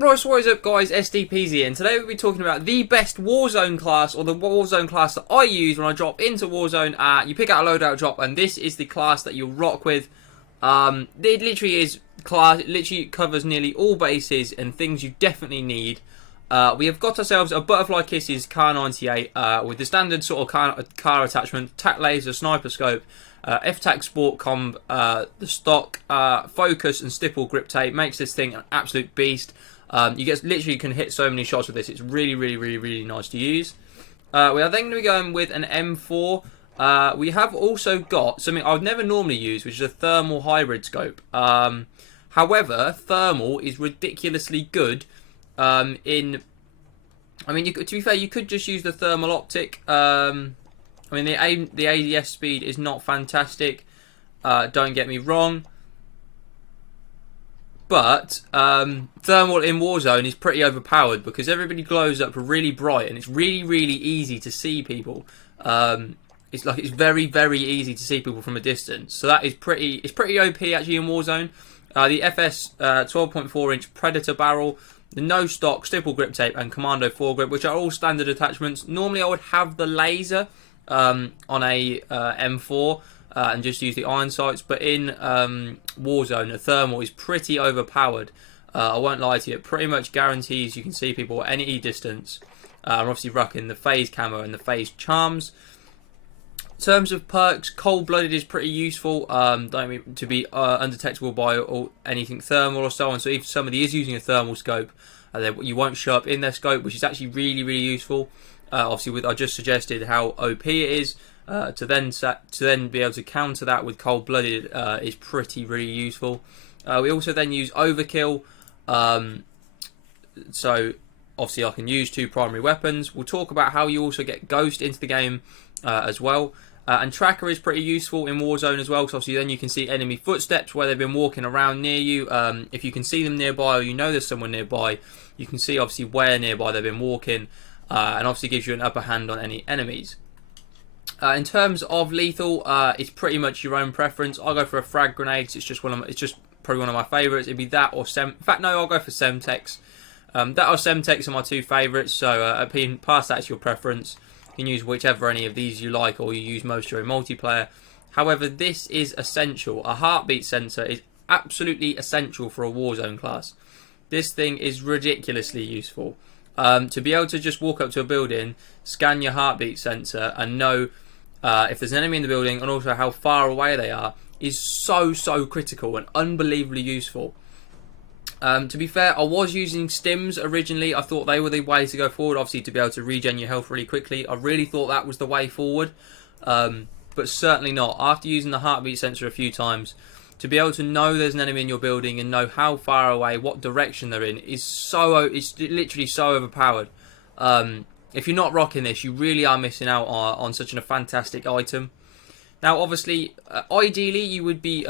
Right, so what is up guys, SDPeasy, and today we'll be talking about the best Warzone class, or the Warzone class that I use when I drop into Warzone. You pick out a loadout drop, and this is the class that you'll rock with. It literally is class, it literally covers nearly all bases and things you definitely need. We have got ourselves a Butterfly Kisses Car 98 with the standard sort of car attachment, tac laser, sniper scope, F-Tac Sport Comb, the stock, focus and stipple grip tape makes this thing an absolute beast. You can hit so many shots with this. It's really nice to use. We are then going to be going with an M4. We have also got something I would never normally use, which is a thermal hybrid scope. However, thermal is ridiculously good. To be fair, you could just use the thermal optic. The ADS speed is not fantastic. Don't get me wrong. But thermal in Warzone is pretty overpowered because everybody glows up really bright and it's really easy to see people. It's very easy to see people from a distance. So that is pretty OP actually in Warzone. The FS 12.4 inch Predator barrel, the no stock stipple grip tape and commando foregrip, which are all standard attachments. Normally I would have the laser on a M4. And just use the iron sights, but in Warzone, the thermal is pretty overpowered. I won't lie to you, it pretty much guarantees you can see people at any distance. I'm obviously rocking the phase camo and the phase charms. In terms of perks, cold-blooded is pretty useful. Don't mean to be undetectable by anything thermal or so on. So if somebody is using a thermal scope, you won't show up in their scope, which is actually really useful. Obviously, I just suggested how OP it is. To then be able to counter that with cold-blooded is really useful. We also then use overkill, so obviously I can use two primary weapons. We'll talk about how you also get ghost into the game as well. And tracker is pretty useful in Warzone as well, because obviously then you can see enemy footsteps where they've been walking around near you. If you can see them nearby or you know there's someone nearby, you can see obviously where nearby they've been walking, and obviously gives you an upper hand on any enemies. In terms of lethal, it's pretty much your own preference. I'll go for a frag grenade. It's just probably one of my favourites. It'd be that or in fact, no, I'll go for Semtex. That or Semtex are my two favourites. So past that, it's your preference. You can use whichever any of these you like, or you use most during multiplayer. However, this is essential. A heartbeat sensor is absolutely essential for a Warzone class. This thing is ridiculously useful. To be able to just walk up to a building, scan your heartbeat sensor and know if there's an enemy in the building and also how far away they are is so critical and unbelievably useful. To be fair, I was using stims originally. I thought they were the way to go forward, obviously to be able to regen your health really quickly. I really thought that was the way forward, but certainly not. After using the heartbeat sensor a few times, to be able to know there's an enemy in your building and know how far away, what direction they're in, it's literally so overpowered. If you're not rocking this, you really are missing out on such a fantastic item. Now, obviously, ideally, you would be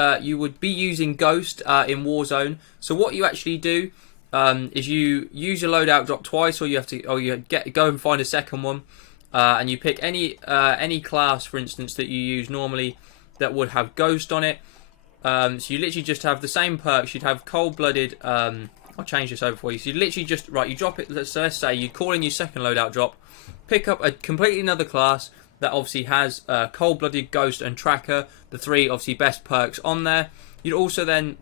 using Ghost in Warzone. So what you actually do is you use your loadout drop twice, or you go and find a second one, and you pick any class, for instance, that you use normally that would have Ghost on it. So you literally just have the same perks. You'd have cold-blooded. I'll change this over for you. So you literally just you drop it. So let's say you call in your second loadout drop, pick up a completely another class that obviously has cold-blooded, ghost, and tracker. The three obviously best perks on there. You'd also then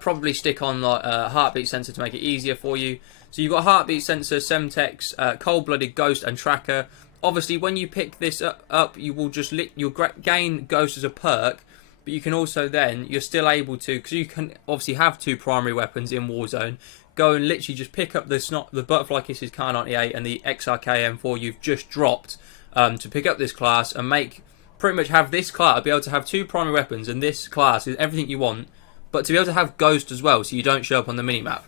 probably stick on a heartbeat sensor to make it easier for you. So you've got heartbeat sensor, Semtex, cold-blooded, ghost, and tracker. Obviously, when you pick this up, you will you'll gain ghost as a perk. But you can also then, you're still able to, because you can obviously have two primary weapons in Warzone, go and literally just pick up the Butterfly Kisses Car 98 and the XRK M4 you've just dropped to pick up this class and pretty much have this class, be able to have two primary weapons, and this class is everything you want, but to be able to have Ghost as well, so you don't show up on the minimap.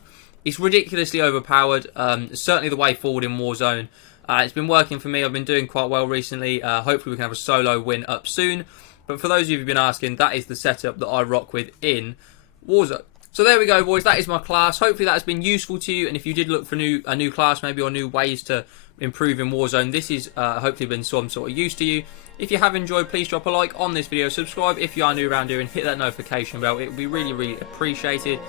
It's ridiculously overpowered. It's certainly the way forward in Warzone. It's been working for me. I've been doing quite well recently. Hopefully we can have a solo win up soon. But for those of you who've been asking, that is the setup that I rock with in Warzone. So there we go, boys. That is my class. Hopefully that has been useful to you. And if you did look for a new class, maybe, or new ways to improve in Warzone, this is hopefully been some sort of use to you. If you have enjoyed, please drop a like on this video. Subscribe if you are new around here and hit that notification bell. It would be really appreciated.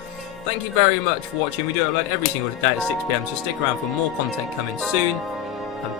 Thank you very much for watching. We do upload every single day at 6 PM, so stick around for more content coming soon. And